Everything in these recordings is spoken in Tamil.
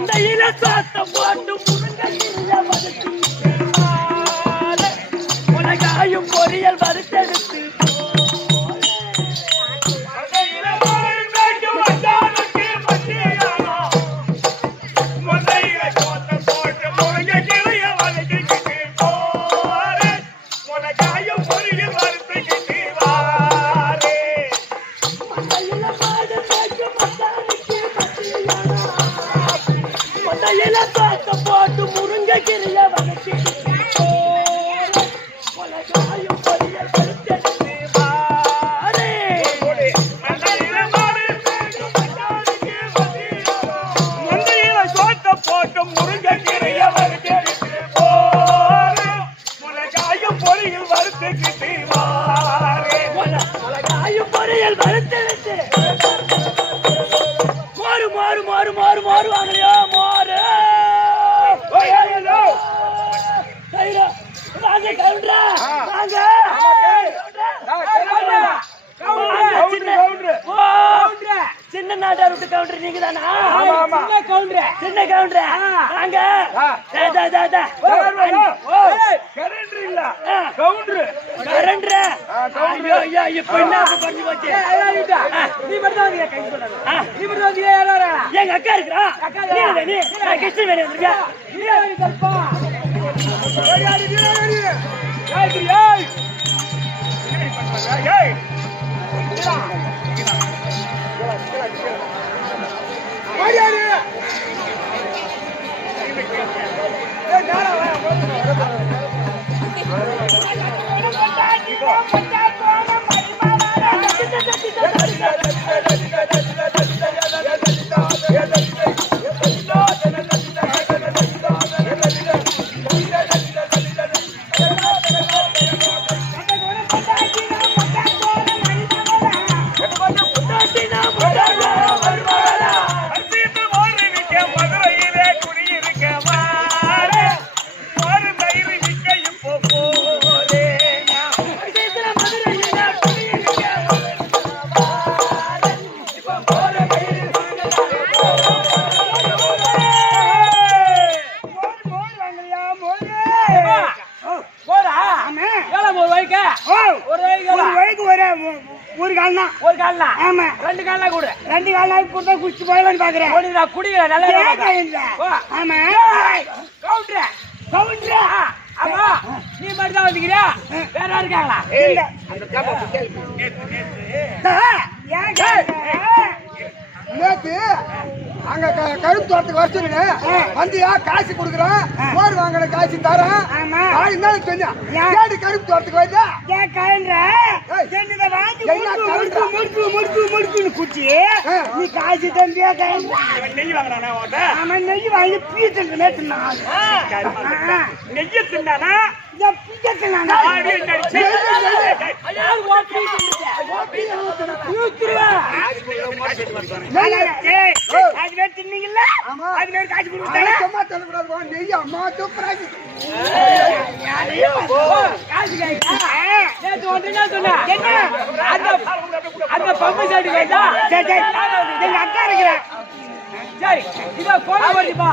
முந்தையில சாத்த போட்டு உனக்காயும் பொரியல் வறுத்தெடுத்து போட்டு முருங்க கிரிய வதக்கி உனக்காயும் பொரியல் வறுத்தெடுத்து முந்தையில சோத்த போட்டு முருங்க கிரிய வதக்கெடுத்து உனக்காயும் பொரியல் வறுத்துக்கிட்டு உனக்காயும் பொரியல் வறுத்தெடுத்து மாறு மாறு மாறு மாறு மாறு வாங்கலையோ மாறு சின்ன நாட்டார் விட்டு கவுண்டர் நீங்க தானா? சின்ன கவுண்டர் நாங்க இப்ப என்ன பண்ணி போச்சு? எங்க அக்கா இருக்கிறா கிருஷ்ணன் வேணி வந்திருக்கா நீ மட்டும் வந்துக்கிறியா? வேற இருக்காங்களா? நேத்து அங்க கருப்பு தோட்டத்துக்கு வர சொல்லுங்க வந்தியா காசு கொடுக்குறேன் மோர் வாங்கின காசு தரேன் இருந்தாலும் தெரியும் ஏடி கருப்பு தோட்டத்துக்கு வந்தா குச்சி நீ காசு தம்பியா நெய் வாங்கினா நெய் வாங்கி பீச்சு நேற்று நெய்ய தின்னானா அந்த பம்பு சைடு வேண்டா எங்க அக்கா இருக்கிறேன் சரி இதோ போன வருதுப்பா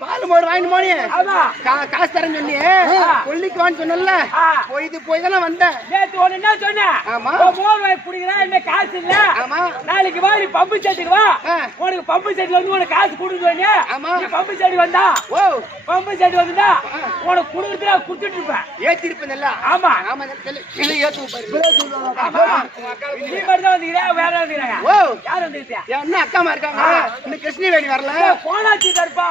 பால் மோடு வாங்கிட்டு போனே ஆமா காசு தரேன்னு சொன்னி கொல்லிக்கு வான்னு சொன்னல போய் தானே வந்தேன் நேத்து ஒண்ணு என்ன சொன்னேன் ஆமா மோர் வாங்கி குடிக்கிறேன் என்ன காசு இல்ல ஆமா நாளைக்கு வா நீ பம்பு செட்டுக்கு வா உனக்கு பம்பு செட்டு வந்து உனக்கு காசு கொடுக்குவேன்னு ஆமா நீ பம்பு செட்டு வந்தா ஓ பம்பு செட்டு வந்தா உனக்கு கொடுக்குறதுல குடுத்துட்டு இருப்பேன் ஏத்திருப்பேன் இல்ல ஆமா ஆமா கிளி ஏத்து பாரு நீ மட்டும் தான் வந்தீங்க வேற வந்தீங்க ஓ யார் வந்துட்டீங்க என்ன அக்காமா இருக்காங்க இன்னும் கிருஷ்ணவேணி வரல போனாச்சி தர்ப்பா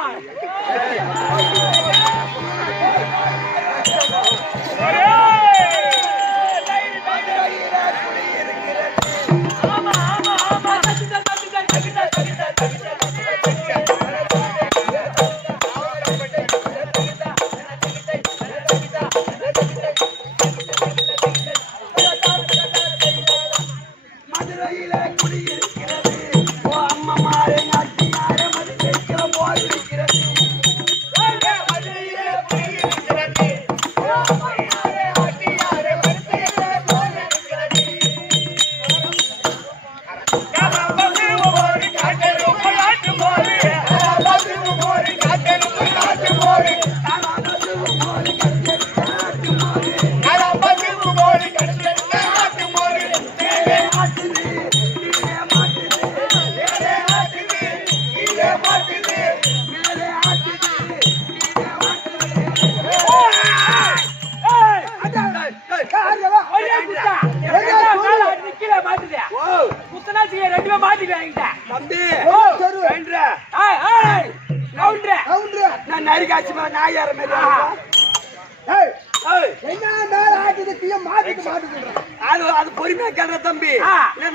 அது பொறுமையா கேள்ற தம்பி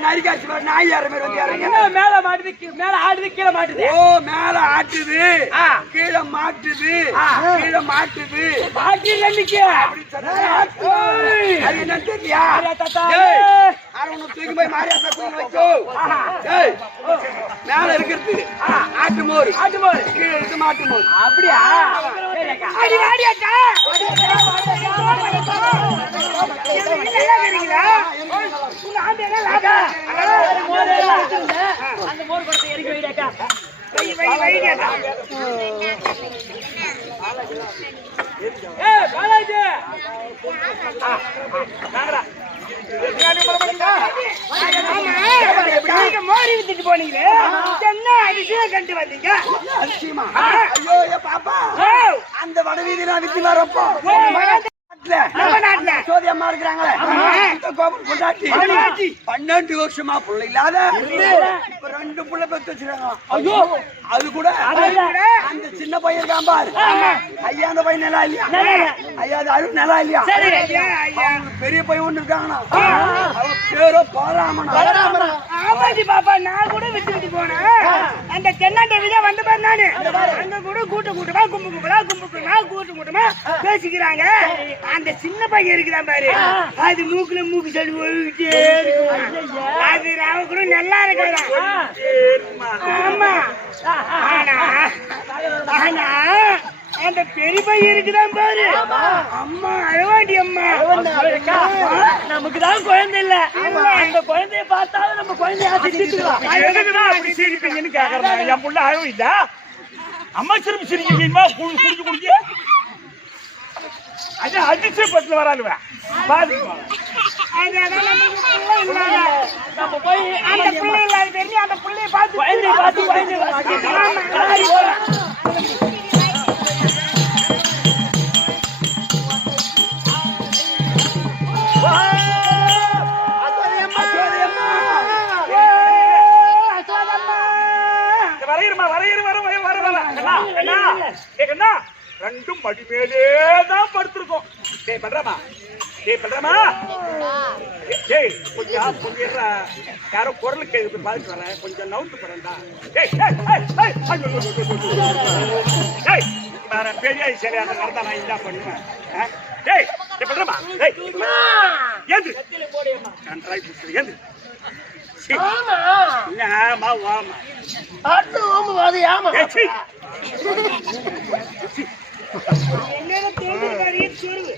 நரிகாட்சி நாய் யார மாதிரி மேல மாட்டுது மேல ஆடுது கீழே மாட்டுது ஓ மேல ஆட்டுது கீழே மாட்டுது கீழே மாட்டுது மாட்டி நம்பிக்கை அது என்ன தெரியலையா தூக்கி போய் மாரியாத்தா தூக்கி வச்சோ மேல இருக்கிறது ஆட்டு மோர் கீழே இருக்கு மாட்டு மோர் அப்படியா அடி வாடியாக்கா அந்த மோர் கொடுத்து எரிக்க வைடாக்கா பாலாஜி மோரி வித்துட்டு போனீங்க என்ன அதிசயம் கண்டு வந்தீங்க அதிசயமா ஐயோ பாப்பா அந்த வடவீதி நான் வித்து வரப்போ சோதி அம்மா இருக்கிறாங்களே 12 வருஷமா புள்ள இல்லாத இப்ப 2 புள்ள பெத்து வச்சிருக்காங்க. ஐயோ அது கூட அந்த சின்ன பையன் இருக்கான் பாரு ஐயா அந்த பையன் நல்லா இல்லையா ஐயா அது அருள் நல்லா இல்லையா பெரிய பையன் ஒண்ணு இருக்காங்கண்ணா அவன் பேரோ போராமனா பாப்பா நான் கூட விட்டு போனேன் அந்த தென்னாட்டை விட வந்து நானு அங்க கூட கூட்டமா கூட்டமா பேசிக்கிறாங்க. அந்த சின்ன பையன் இருக்கிறான் பாரு அது மூக்குல மூக்கு சளி ஒழுகிட்டே அது அவன் கூட நல்லா இருக்கிறான். ஆமா ஆனா அந்த பெரிய பையன் இருக்குதான் பாரு அம்மா அழவாண்டி அம்மா நமக்கு தான் குழந்தை இல்ல அந்த குழந்தைய பார்த்தாலும் நம்ம குழந்தைய அப்படி சிரிப்பீங்கன்னு கேக்குறேன். என் புள்ள அழவும் இல்ல அமைச்சரும் சிரிக்கிறீங்கம்மா குடிச்சு குடிச்சு அது அதிசயப்பட்டு வராளுவேன் நம்ம போய் அந்த பிள்ளை இல்லாத தெரிஞ்சு அந்த பிள்ளைய பார்த்து ரெண்டும் மடி மேலேதான் படுத்திருக்கோம். டேய் பண்றமா கொஞ்சம் யாரோ குரல் கேட்கு பார்த்து வரேன் கொஞ்சம் நவுத்து படண்டா. பெரிய சரி அந்த நடந்தா நான் என்ன பண்ணுவேன். பண்றமா ஏந்து நன்றாய் புடிச்சு ஏந்து ஆமா ஆமா என்னென்ன தேர்தல் சொல்லுங்க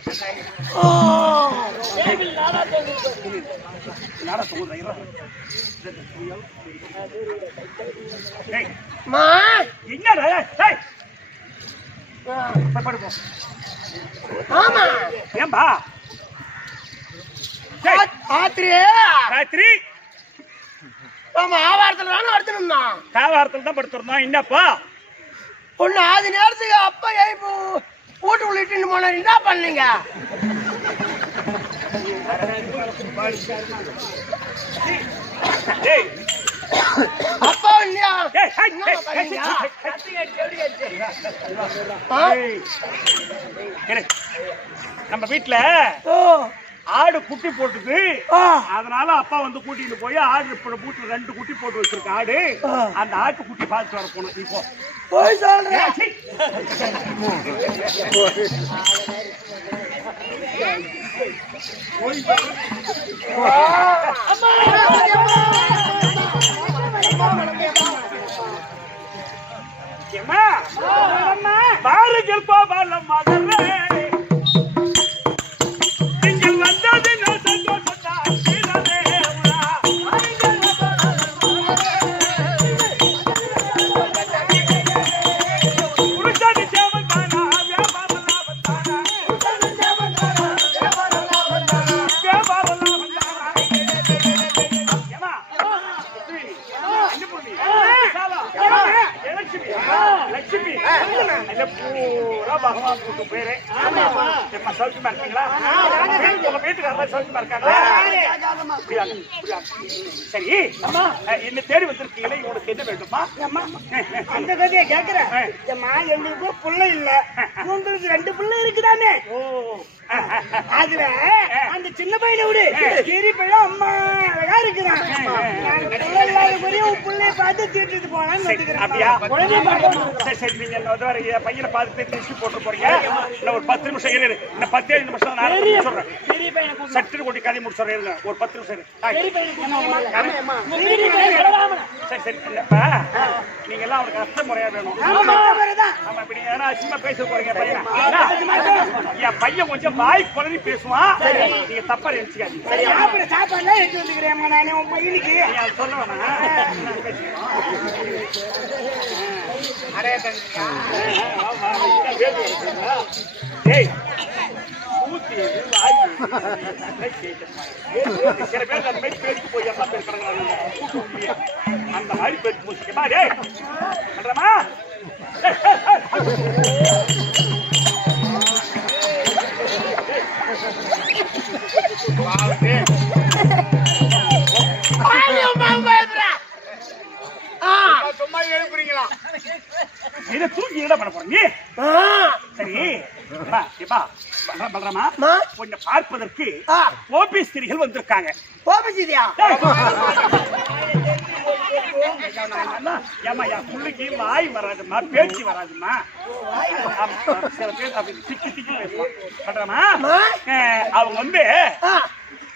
போய் படுப்போம். ஆமா ஏன்பா டேய், ஆத்திரி ராத்திரி ஆமா ஆவாரத்துல தானே அடுத்துருந்தா தாவாரத்துல தான் படுத்திருந்தோம். என்னப்பா ஒண்ணு ஆதி நேரத்துக்கு அப்பா இப்போ வீட்டுக்குள்ள இட்டுன்னு போனா என்ன பண்ணீங்க டேய் அப்பா இல்லையா டேய் ஹை என்ன டேய் பண்ணீங்க? டேய் இரு. நம்ம வீட்ல ஆடு குட்டி போட்டுது. அதனால அப்பா வந்து கூட்டிட்டு போய் ஆடு வீட்டுல 2 குட்டி போட்டு வச்சிருக்க ஆடு. அந்த ஆட்டு குட்டி பார்த்து வர போனோம். இப்போ போய் சொல்றேன் பாருங்கள் பாபாலம் மகளே, நீங்கள் வந்தது நான் சந்தோஷத்தான் சீரதேவா. புருஷன் சேவன் தானா வியாபாரம் லாபம் தானா, வியாபாரம் லாபம் தானா. ஏமா என்ன பண்ணி லட்சுமி இல்ல பூரா பகவான் கூட்டு பேரு. எப்ப சௌக்கியமா இருக்கீங்களா? உங்க வீட்டுக்காரங்க சௌக்கியமா இருக்காங்களா? சரி என்ன தேடி வந்திருக்கீங்களே, உங்களுக்கு என்ன வேண்டுமா? அந்த கதையை கேக்குறேன். ஏம்மா, எங்களுக்கு புள்ள இல்ல, உங்களுக்கு 2 புள்ள இருக்குதானே? அதுல அந்த சின்ன பையனை விடு, பெரிய பையன் அம்மா அழகா இருக்கிறான். புள்ள இல்லாத மாதிரியே உன் புள்ளைய பார்த்து தீட்டுட்டு போனான்னு அப்படியா? வந்துக்கிறேன். சரி சரி, நீங்க பையனை பார்த்து லிஸ்ட் போட்டு போறீங்க. இன்னும் ஒரு 10 நிமிஷம் இரு. இன்னும் 10 நிமிஷம் நான் சொல்றேன். சட்டு கொட்டி கதை முடிச்சுறேன். ஒரு 10 நிமிஷம் இரு. சரி சரி, இல்லப்பா நீங்க எல்லாம் அவனுக்கு அர்த்த முறையா வேணும். ஆமா, இப்படி ஏன்னா அசிமா பேச போறீங்க பையன். என் பையன் கொஞ்சம் வாய் குழந்தை பேசுவான். நீங்க தப்பா நினைச்சுக்காதீங்க. சாப்பாடுலாம் எடுத்து வந்துக்கிறேன் நானே உன் பையனுக்கு. சொல்ல வேணாம். ஏய் சில பேர் அந்த மாதிரி பேருக்கு போய் எல்லாம் பேர் கிடக்குறாங்க. அந்த மாதிரி பேருக்கு போச்சுக்கமா டே பண்றமா. சும்மா எழுப்புறீங்களா? இதை தூக்கி என்ன பண்ண போறீங்க? சரி பண்றமா, கொஞ்சம் பார்ப்பதற்கு கோபி ஸ்திரிகள் வந்திருக்காங்க. கோபிச்சிதியா? ஏமா என் பிள்ளைக்கு வாய் வராதுமா, பேச்சு வராதுமா. சில பேர் அப்படி திக்கி திக்கி பேசுவான். பண்றமா, அவங்க வந்து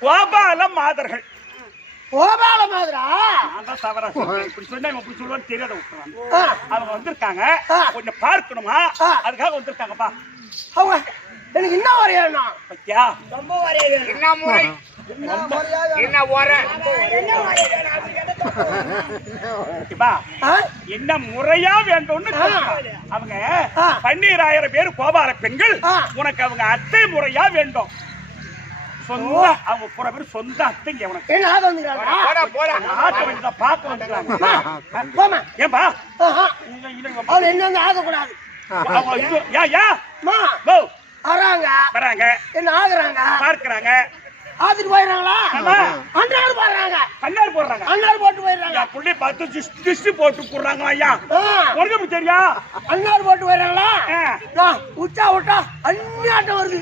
கோபால மாதர்கள். கோபால மாதிரா? நான் தவறா சொல்றேன். இப்படி சொன்னா இப்படி சொல்லுவான்னு தெரியாத விட்டுறாங்க. அவங்க வந்திருக்காங்க, கொஞ்சம் பார்க்கணுமா, அதுக்காக வந்திருக்காங்கப்பா. அவங்க எனக்கு என்ன வரையா? பத்தியா ரொம்ப வரைய என்ன முறை? என்ன வர? என்ன முறையா வேண்டும்னு அவங்க 12,000 பேர் கோபால பெண்கள். உனக்கு அவங்க அத்தை முறையா வேண்டும். சொந்த அவங்க பூரா பேர் சொந்த அத்தைங்க. உனக்கு என்ன ஆக வந்துக்கிறாங்க? ஆட்ட வேண்டியதா பார்க்க வந்துக்கிறாங்க. ஏன்பா அவன் என்ன ஆகக்கூடாது? வராங்க என்ன ஆகுறாங்க? பார்க்கிறாங்க, ஆத்துட்டு போயிடுறாங்களா? அன்றாடு போடுறாங்க, கண்ணாடி போடுறாங்க, அன்னாடு போட்டு போயிடுறாங்க. புள்ளி பார்த்து திருஷ்டி போட்டு போடுறாங்க. ஐயா உனக்கு எப்படி தெரியா? அன்னாடு போட்டு போயிடுறாங்களா? உச்சா விட்டா அந்நாட்டம் வருது.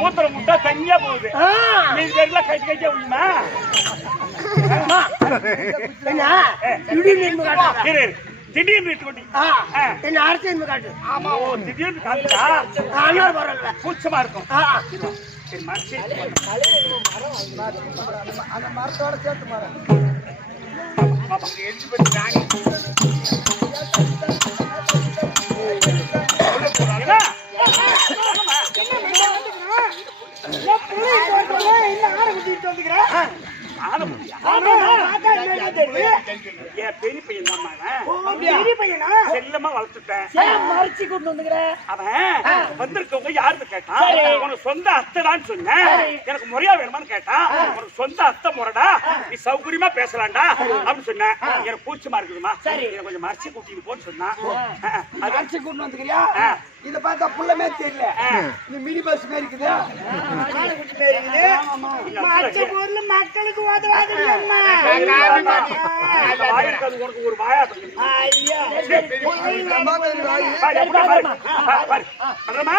மூத்திரம் முட்டா தனியா போகுது. நீ தெரியல கை கையா உண்மை. என்ன திடீர்னு காட்டுறாங்க? திடீர்னு கொட்டி என்ன அரசியல் காட்டு? ஆமா, திடீர்னு காட்டுறா. அன்னாடு போடுறாங்க, கூச்சமா இருக்கும். அந்த மரத்தோட சேர்த்து மரம் பெரிய பையன் தான். பெரிய பையனா? செல்லமா வளர்த்துட்டேன். மறைச்சு கொண்டு வந்துக்கிறேன். அவன் வந்திருக்கவங்க யாருன்னு கேட்டான். உனக்கு சொந்த அத்தைடான்னு சொன்னேன். எனக்கு முறையா வேணுமான்னு கேட்டான். உனக்கு சொந்த அத்தை முறைடா, நீ சௌகரியமா பேசலாம்டா அப்படின்னு சொன்னேன். எனக்கு கூச்சமா இருக்குதுமா, எனக்கு கொஞ்சம் மறைச்சு கூட்டிட்டு போன்னு சொன்னான். அது அடிச்சு கூட்டு வந்துக்கிறியா? இத பார்த்தா புள்ளமே தெரியல. இது மினி பஸ் மாதிரி இருக்குது. மற்ற பொருள் மக்களுக்கு உதவாது அம்மா. உனக்கு ஒரு வாயா ஐயா பண்றமா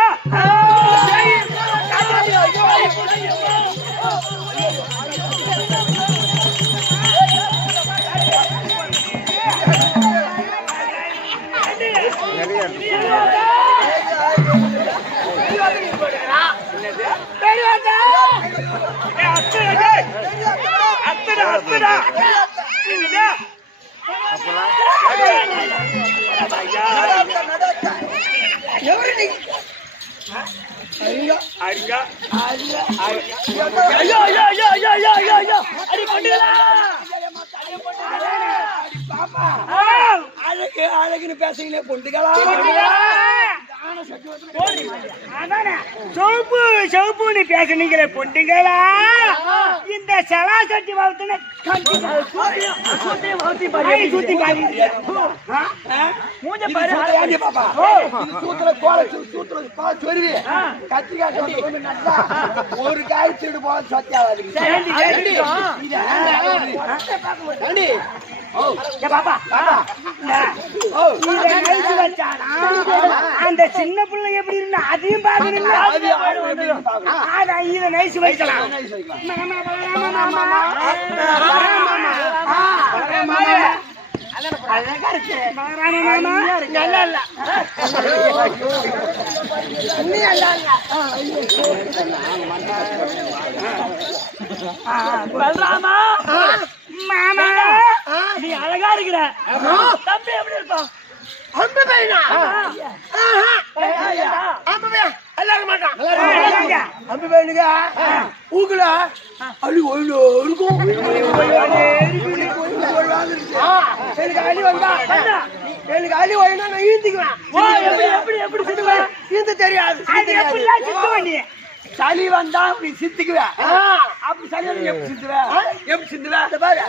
அழகுன்னு பேசுங்களே பொண்டுகளா. சவுப்பு பேசுனீங்களே பொண்டுங்களா. இந்த சலாசட்டி வளர்த்துன சுத்தி ஒரு காய் திருடு போக சத்தியாவது. அந்த சின்ன பிள்ளை எப்படி இருந்தா அதையும் பாக்கணும். இதை நைஸ் வைக்கலாம். அழகா இருக்கு. நல்லா இல்ல. பல்ராமா மாமா நீ அழகா இருக்கிற. தம்பி எப்படி இருப்பான்? அம்பு பையனா? அம்பு பையன் எல்லாரும் மாட்டான். அம்பு பையனுங்க ஊக்குல அள்ளி ஒழுங்கு இருக்கும். எனக்கு அள்ளி வந்தா எனக்கு அள்ளி ஒழுங்கா நான் ஈந்திக்குவேன். எப்படி சித்துவேன்? ஈந்து தெரியாது. சளி வந்தா அப்படி சித்துக்குவேன். அப்படி சளி வந்து எப்படி சித்துவேன்? எப்படி சித்துவேன்? பாரு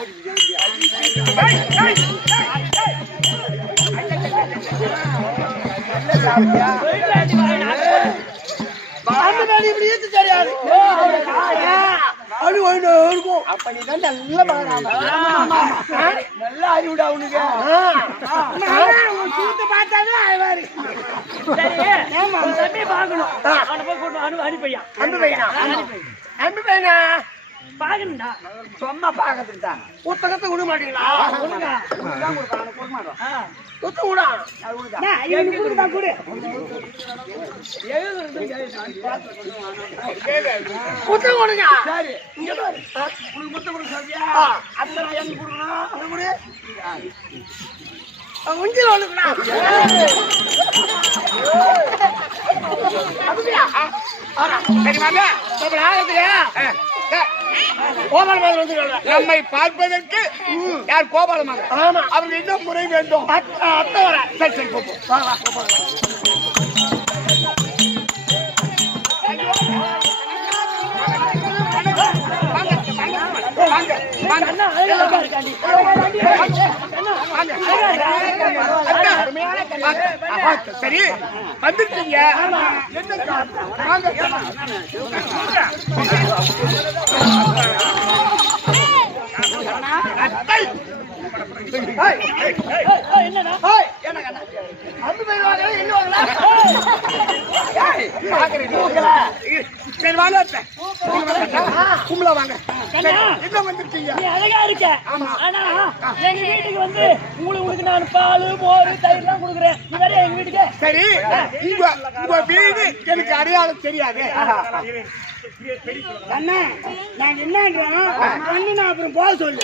இப்படி ஈந்து தெரியாது. அள்ளி ஒழுங்கு இருக்கும். அப்ப நீதான் நல்ல நல்ல அறிவுடா உனக்கு. பார்த்தாலே அழுவாரு. தம்பி பாக்கணும். அனுப்பையா அம்பு பையனா? அம்பு பையனா பாக்கணும்டா. சும்மா பாக்கிறதுக்கு தான். புத்தகத்தை விட மாட்டீங்களா? புத்தகம் விடா. கொடு. புத்தகம் கொடுங்க. சரி இங்க பாரு. உனக்கு முத்த கொடுக்க சொல்றியா? அந்த நான் எனக்கு கொடுக்கணும். அது கொடு. உஞ்சில ஒண்ணுக்குண்ணா. நம்மை பார்ப்பதற்கு யார் கோபாலமாக? ஆமா அவருக்கு என்ன முறை வேண்டும்? அத்தை வர. சரி சரி போப்போம். சரி வந்துருக்கீங்க. அம்பு பையன் வாங்கல என்ன வாங்கல? சரி வாங்க கும்பல வாங்க. என்ன வந்துருக்கீங்க? நீ அழகா இருக்க. ஆனா எங்க வீட்டுக்கு வந்து உங்களுக்கு நான் பால் மோர் தயிர் எல்லாம் கொடுக்குறேன். நீ வரையா எங்க வீட்டுக்கு? சரி உங்க வீடு எனக்கு அடையாளம் தெரியாது. அண்ணா நாங்க என்னன்றோம் பண்ணு நான் அப்புறம் போக சொல்லு.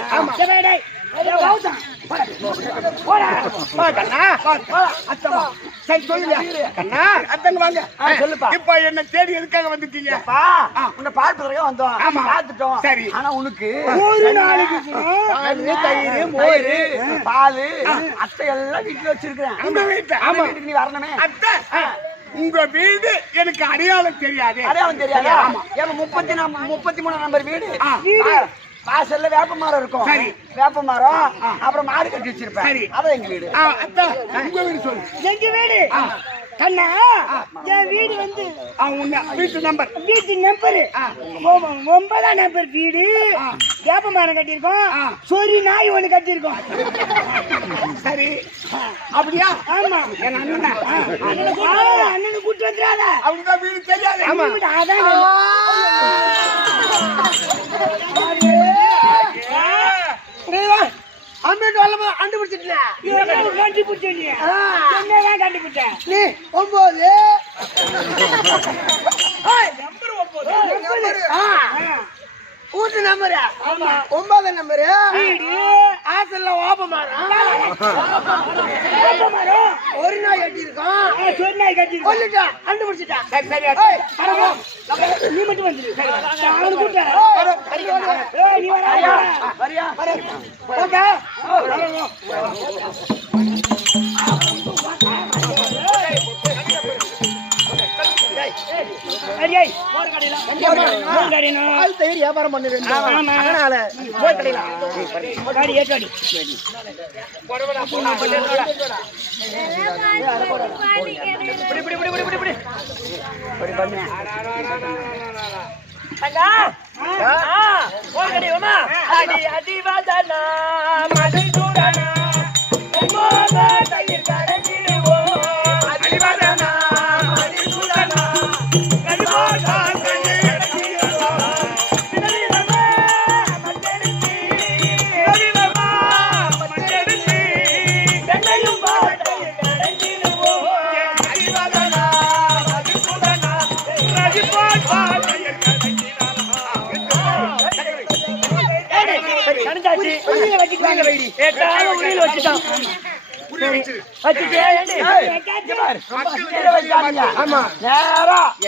அத்தமா சரி சொல்லுங்க கண்ணா அத்தங்க வாங்க சொல்லுப்பா. இப்ப என்ன தேடி எதுக்காக வந்துட்டீங்க? அப்பா, உன்னை பார்ப்பதற்காக வந்தோம். ஆமா. பார்த்துட்டோம். சரி. ஆனா உனக்கு ஒரு நாளைக்கு பால், தயிர், மோர், பால், அத்தை எல்லாம் வீட்டுல வச்சிருக்கிறேன். உங்க வீட்டு ஆமா. வீட்டுக்கு நீ வரணுமே. அத்தை உங்க வீடு எனக்கு அடையாளம் தெரியாது. அடையாளம் தெரியாது. ஏன்னா 33 நம்பர் வீடு. வாசல்ல வேப்ப மரம் இருக்கும். சரி. வேப்ப மரம், அப்புறம் மாடு கட்டி வச்சிருப்பேன். சரி. அதான் எங்க வீடு. அத்தை உங்க வீடு சொல்லு. எங்க வீடு கண்ணா என் வீடு வந்து உன்ன வீட்டு நம்பர் வீட்டு நம்பரு 9ஆம் நம்பர் வீடு. வேப்ப மரம் கட்டியிருக்கோம். சொறி நாய் ஒண்ணு கட்டியிருக்கோம். சரி. அப்படியா? ஆமா. என் அண்ணனா அண்ணனு கூட்டு வந்துடாத. அவனுக்கு வீடு தெரியாது. அதான் அம்மிட்டு வரல கண்டுபிடிச்சிட்டேன். கண்டுபிடிச்ச நீ என்னதான் கண்டுபிடிச்ச நீ 9 வீட்டு நம்பரு 9 நம்பரு ஆசல்ல ஓபமாரம் ஒரு நாய் கட்டி இருக்கோம். சொறி நாய் கட்டியிருக்கோம். சொல்லிட்டா கண்டுபிடிச்சிட்டா. சரி சரி. நீ மட்டும் வந்துரு. அவனு கூட்ட நீ வர வரியா? ஓகே அது தயிர் வியாபாரம் பண்ணுறேன். அதனால போய் கடையில காடி ஏற்காடி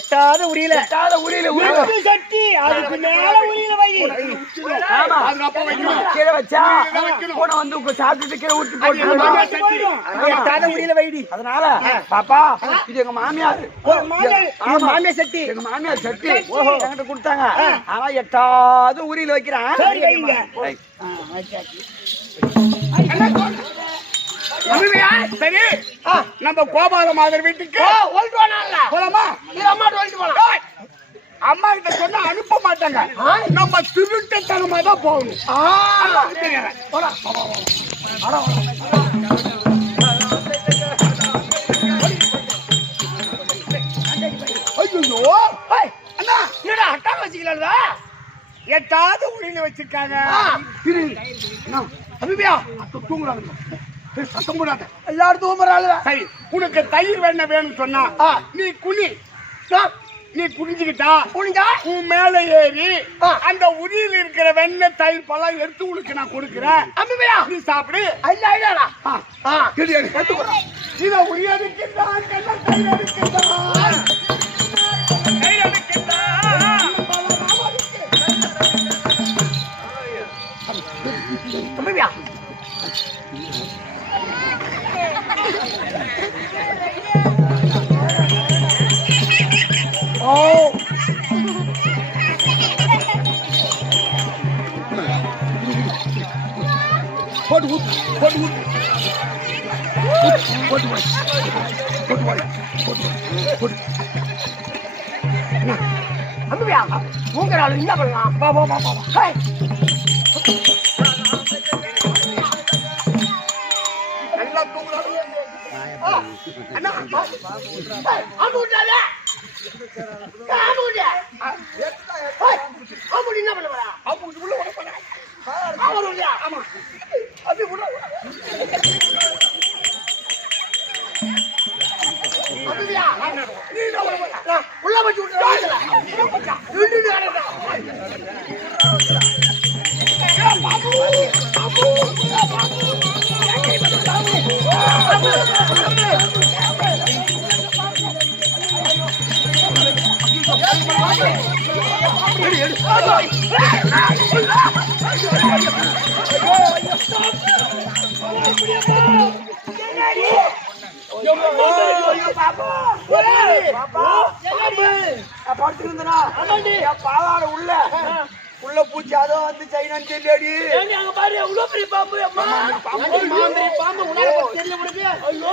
எட்டாவது உரியல சட்டி அதுக்கு மேல உரியில வை. கீழே வச்சா போன வந்து சாப்பிட்டுட்டு கீழே ஊற்றி போட்டு எட்டாவது உரியல வைடி. அதனால பாப்பா இது எங்க மாமியார். மாமியா சட்டி எங்க மாமியார் சட்டி என்கிட்ட கொடுத்தாங்க. ஆனா 8வது உரியில வைக்கிறேன். சரி வைங்க. சரி. நம்ம கோபால மாதர் வீட்டுக்கு போலாமா? அம்மா கிட்ட சொன்னா அனுப்ப மாட்டாங்க. நம்ம திருட்டுத்தனமா தான் போகணும். ஐயோ அண்ணா என்னடா அட்டாங்க வச்சுக்கலாம்டா. 8வது உரியில வச்சிருக்காங்க. அபிபியா தூங்குறாங்க. சத்தம் போடாத. எல்லாரும் தூங்குறாங்க. சரி உனக்கு தயிர் வேணும் வேணும்னு சொன்னா நீ குனி. நீ குனிஞ்சுக்கிட்டா புரிஞ்சா உன் மேல ஏறி அந்த உரியில் இருக்கிற வெண்ணெய் தயிர் பழம் எடுத்து உனக்கு நான் கொடுக்குறேன். அம்மியா நீ சாப்பிடு. ஐயா ஐயாடா இத உரிய எடுக்கின்றான் தயிர் எடுக்கின்றான் தயிர் எடுக்கின்றான். அம்மியா போட்டு ஊத்து போட்டு ஊத்து போட்டு போட்டு அம்மியா தூங்குறாள். என்ன பண்ணலாம்? வா வா வா வா. நல்லா தூங்குறாங்க. அண்ணா ஆமுடாலே ஆமுடா ஆமுடி என்ன பண்ண வரா? அவங்க உள்ள வர போறாங்க. ஆமுடியா? ஆமா அது உள்ள அம்மியா நீ உள்ள வச்சு விட்டுறா. நின்னு நடடா. பாபு பாபு பாபு பாவாட உள்ள பூச்சி அதோ வந்து சைனான்னு தெரியடி அங்க பாரு எவ்வளவு பெரிய பாம்பு அம்மா பாம்பு உன்னால தெரியல உனக்கு ஐயோ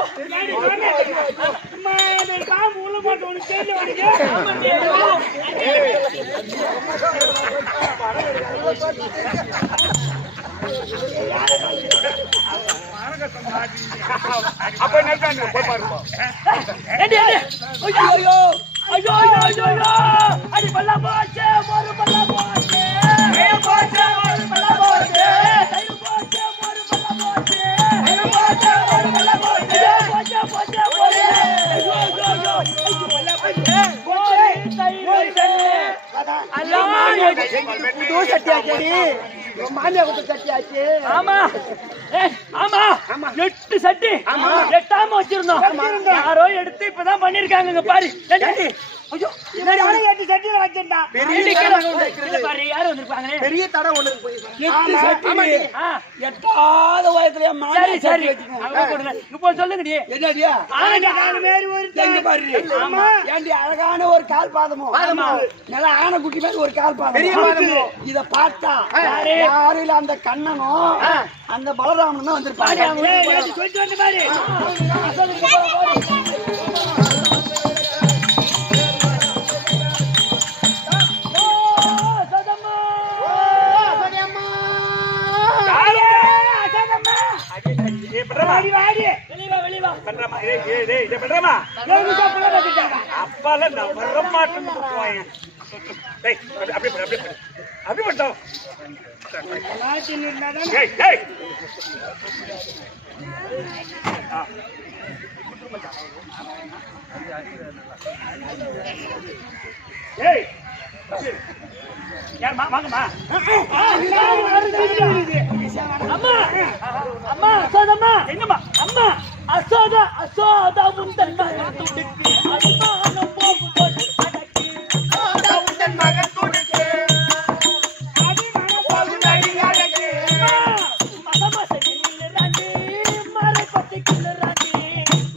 அம்மா இந்த பாம்பு உள்ள போட்டு உனக்கு தெரியல அப்ப என்ன போய் பாருங்க ஐயோ ஐயோ ஐயோ ஐயோ அடி பல்லா போச்சே மோரு பல்லா போச்சே போச்சே மோரு பல்லா போச்சே தைரு போச்சே மோரு பல்லா போச்சே தைரு போச்சே மோரு பல்லா போச்சே போச்சே போச்சே போச்சே ஐயோ ஐயோ ஐயோ பல்லா போச்சே போச்சே தைரு அல்லா புது சட்டியாச்சடி மாமியா குத்து சட்டியாச்சு ஆமா ஆமா 8 சட்டி 8ஆம வச்சிருந்தோம் யாரோ எடுத்து இப்பதான் பண்ணிருக்காங்க பாரு ஐயோ இவன் 8 சட்டியில வச்சிருந்தா பாரு யாரு வந்திருப்பாங்க பெரிய தடை ஒண்ணு எட்டாத வயசுல சரி சரி இப்போ சொல்லுங்கடி என்னடியா நாலு பேர் ஒரு எங்க பாரு ஏண்டி அழகான ஒரு கால் பாதமும் நல்லா ஆனை குட்டி மாதிரி ஒரு கால் பாதம் இத பார்த்தா யாரும் இல்ல அந்த கண்ணனும் அந்த பலராமனும் தான் வந்திருப்பாங்க சொல்லிட்டு வந்து பாரு அப்பால நான் வர மாட்டேன்னு போயேன் அப்படி மட்டும் வாங்கம்மா அம்மா அம்மா அசோதம்மா என்னம்மா அம்மா அசோதா முந்தன் மகன் துடுக்கு அபிமானம் போக்கு போட்டு அடக்கி அசோதா முந்தன் மகன் துடுக்கு அபிமானம் போக்கு அடக்கி மதமசனில் ராணி மாரை பத்திக்குள்ள ராணி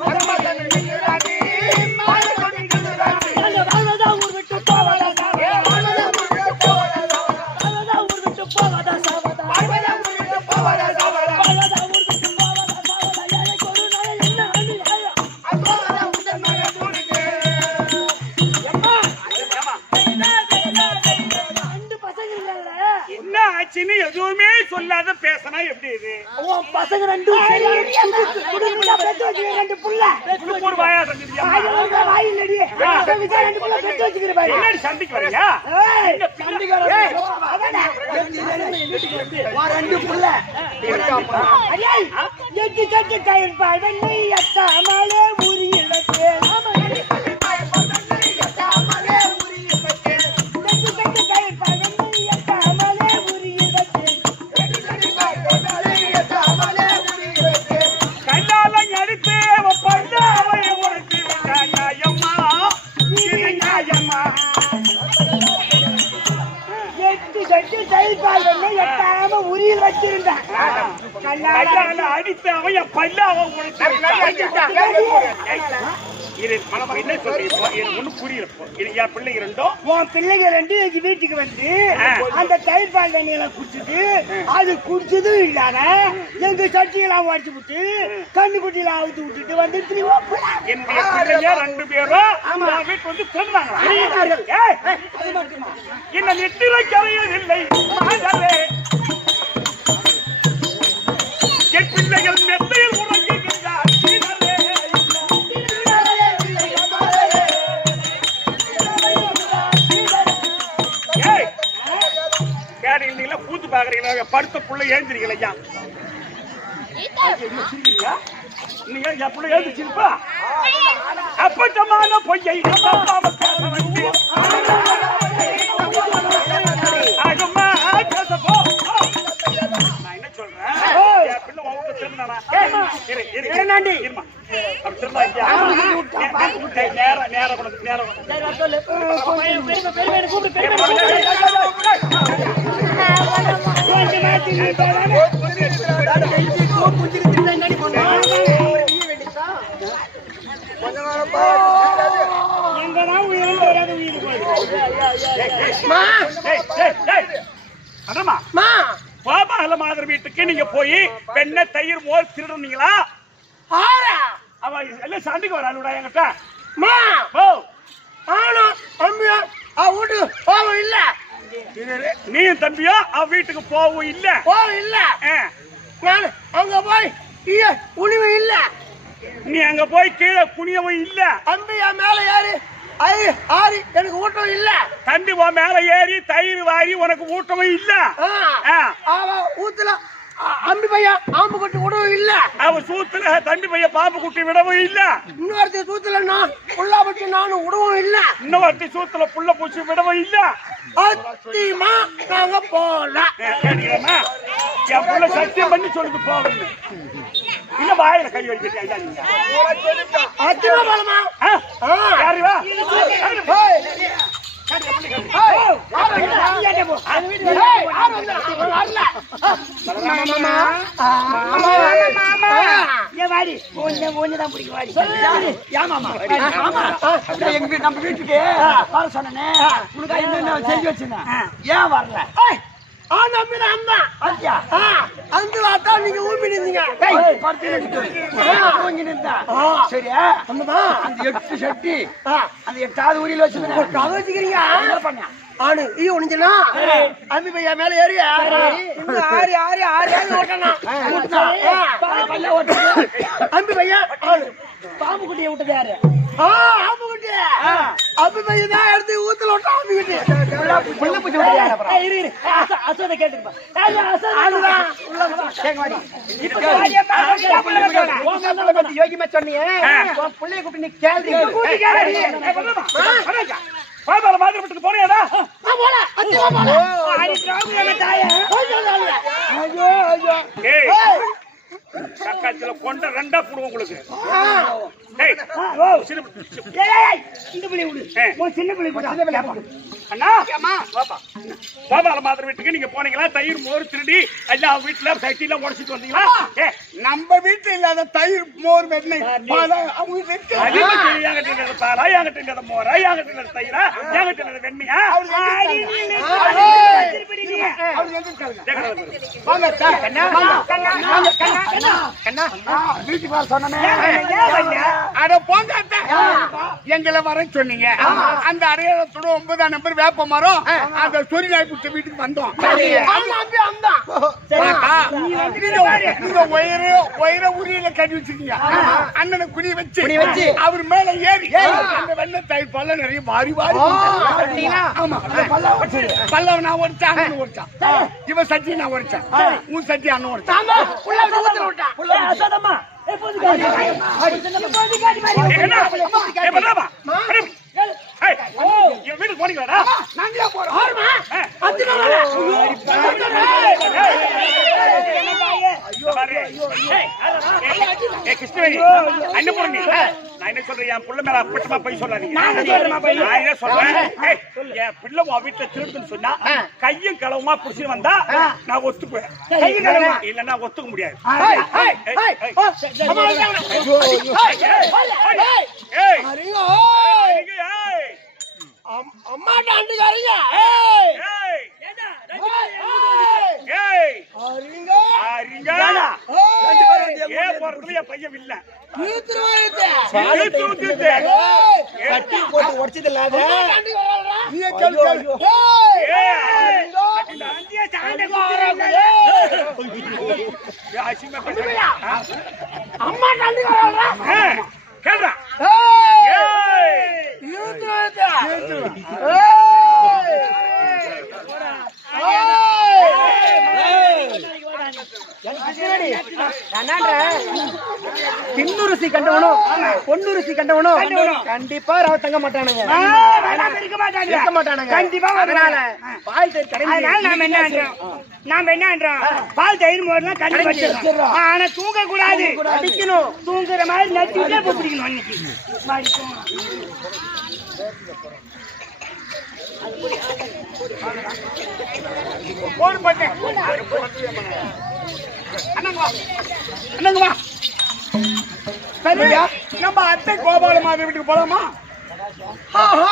மதமசனில் ராணி மாரை பத்திக்குள்ள ராணி அந்த வாழதா ஊர் விட்டு போவதா வாழதா ஊர் விட்டு போவதா வாழதா ஊர் விட்டு போவதா சாவதா வாழதா ஊர் விட்டு போவதா சாவதா வாழதா ஊர் விட்டு போவதா சாவதா யாரை கொரு நாளை என்ன ஆளு ஆயா அசோதா முந்தன் மகன் துடுக்கு அம்மா ரெண்டு பசங்க இல்லல என்ன ஆச்சுன்னு எதுவுமே சொல்லாத பேசினா எப்படி இது உன் பசங்க ரெண்டும் ரெண்டு புள்ள ஒரு வாயா தந்துட்டியா வாயில்லடி ரெண்டு புள்ள பெற்று வச்சுக்கிற பாரு என்னடி சண்டைக்கு வரியா ரெண்டு புள்ள எட்டு சட்டி கயிற்பாடு நீ எத்தாமலே உரியலத்தே எட்டு சட்டி கயிற்பாடு நீ எத்தாமலே உரியலத்தே கையால எடுத்து பண்ணாவை உனக்கு நியாயம்மா இது நியாயம்மா எட்டு சட்டி கயிற்பாடு எட்டாம உரியல் வச்சிருந்தேன் கையால அடித்து அவன் பல்லாவை உனக்கு இது மனமா என்ன சொல்றீங்க எனக்கு ஒண்ணு புரியல இது என் பிள்ளைங்க ரெண்டும் உன் பிள்ளைங்க ரெண்டு எங்க வீட்டுக்கு வந்து அந்த தயிர் பால் தண்ணியில குடிச்சிட்டு அது குடிச்சதும் இல்லாத எங்க சட்டியெல்லாம் உடச்சு விட்டு கண்ணு குட்டியெல்லாம் அவுத்து விட்டுட்டு வந்து என்னுடைய பிள்ளைங்க ரெண்டு பேரும் என் வீட்டு வந்து திருந்தாங்களா என்ன நெட்டில கரையவில்லை என் பிள்ளைகள் மெத்தையில் உறங்குகின்றார் கூத்து பாக்குறீங்களா படுத்த புள்ள எழுந்திருக்கீங்களா நீங்க என் புள்ள எழுந்திருச்சிருப்பா அப்பட்டமான பொய்யை நான் என்ன சொல்றேன் என் பிள்ளை உங்க திருந்தானா நேரம் எங்கதான் உயிரும் தெரியாத உயிர் அதமா பாபால மாதிரி வீட்டுக்கு நீங்க போய் வெண்ணெய் தயிர் மோர் திருடுனீங்களா? அவ எல்லாம் சண்டைக்கு வராளுடா என்கிட்ட. நீயும் தம்பியோ அவ வீட்டுக்கு போவும் இல்ல. அங்க போய் உணிவு இல்ல, நீ அங்க போய் கீழே குனியவும் இல்ல. தம்பி என் மேல ஏறி ஆறி எனக்கு ஊட்டம் இல்ல. தம்பி உன் மேல ஏறி தயிர் வாரி உனக்கு ஊட்டவும் இல்ல. அவ ஊத்துல அம்பி பையன் ஆம்பு கொட்டி விடவும் இல்ல. அவ சூத்துல தம்பி பையன் பாம்பு குட்டி விடவும் இல்ல. இன்னொருத்தி சூத்துல நான் புள்ளா பற்றி நானும் விடவும் இல்ல. இன்னொருத்தி சூத்துல புள்ள பூச்சி விடவும் இல்ல. அத்தியமா நாங்க போல. என் புள்ள சத்தியம் பண்ணி சொல்லுது போகணும். இல்ல வாயில கை வைக்கிட்டா நீங்க அத்தியமா போலமா? யாரு வா நம்ம வீட்டுக்கு வர சொன்னே உனக்கு என்ன செஞ்சு வச்சுங்க ஏன் வரல? நீங்க ஊம்பி நின்றீங்க. சரியா அந்த 8 சட்டி அந்த 8வது ஊரில் வச்சுக்கிறீங்க. ஆணு ஈ ஒணிஞ்சுனா அம்பி பையா மேல ஏறியா ஆறி ஆறி ஆறி ஆறி ஓட்டணும். அம்பி பையா ஆணு பாம்பு குட்டியை விட்டது யாரு? ஆம்பு குட்டி அம்பி பையா தான் எடுத்து ஊத்துல விட்டா அம்பி குட்டி அசோத கேட்டுப்பா. யோகிமா சொன்னீங்க பிள்ளைய கூப்பிட்டு நீ கேள்வி பாபால மாதிரி வீட்டுக்கு போறியாடா? கக்காச்சில கொண்ட ரெண்டா போடுவோம் உங்களுக்கு. பாபால மாதிரி வீட்டுக்கு நீங்க போனீங்களா? தயிர் மோர் திருடி எல்லா வீட்டுல சட்டி எல்லாம் உடச்சிட்டு வந்தீங்களா? நம்ம வீட்டுல இல்லாத தயிர் மோர் வெண்ணெய் மோரா தயிரா வெண்ணையா? வீட்டுக்கு வர சொன்னேன். எங்களை வர சொன்னீங்க. அந்த அடையாளத்தோட 9ஆம் நம்பர் வேப்ப மரம் அந்த சொரிநாய் பிடிச்ச வீட்டுக்கு வந்தோம். உரியில கட்டி வச்சிருக்கீங்க. அண்ணனை குடி வச்சு அவர் மேல ஏறி அந்த வெண்ணெய் தயிர் பல்ல நிறைய வாரி வாரி பல்லவ நான் ஒடிச்சேன், அண்ணன் ஒடிச்சான். இவன் சட்டி நான் ஒடிச்சேன், உன் சட்டி அண்ணன் ஒடிச்சான். வீட்டுக்கு போனீங்களா? நாங்களே போறோம். கிருஷ்ணவேணி என்ன போறீங்க? நான் என்ன சொல்றேன், என் புள்ள மேல அப்பட்டமா போய் சொல்லாதீங்க. நான் என்ன சொல்றேன், என் பிள்ளை உன் வீட்டுல திருடுன்னு சொன்னா கையும் களவுமா புடிச்சு வந்தா நான் ஒத்துக்குவேன். இல்லன்னா ஒத்துக்க முடியாது. அம்மா டாண்டுக்காரங்க பையன் இல்ல அம்மா டாண்டுக்காரங்க கேள்றா தின்னுருசி கண்டவனும் பொன்னுருசி கண்டவனும் கண்டிப்பா ரவ தங்க மாட்டானுங்க, இருக்க மாட்டானுங்க. கண்டிப்பா அதனால பால் நாம என்னன்றோம், பால் தயிர் மோர்லாம் கண்டு வச்சிடறோம். ஆனா தூங்க கூடாது, அடிக்கணும். தூங்குற மாதிரி நச்சுட்டே பிடிக்கணும். அன்னைக்கு போடு பண்ணு. அண்ணங்க வா. அண்ணங்க வா. சரி, நம்ம அத்தை கோபாலமாத வீட்டுக்கு போலாமா?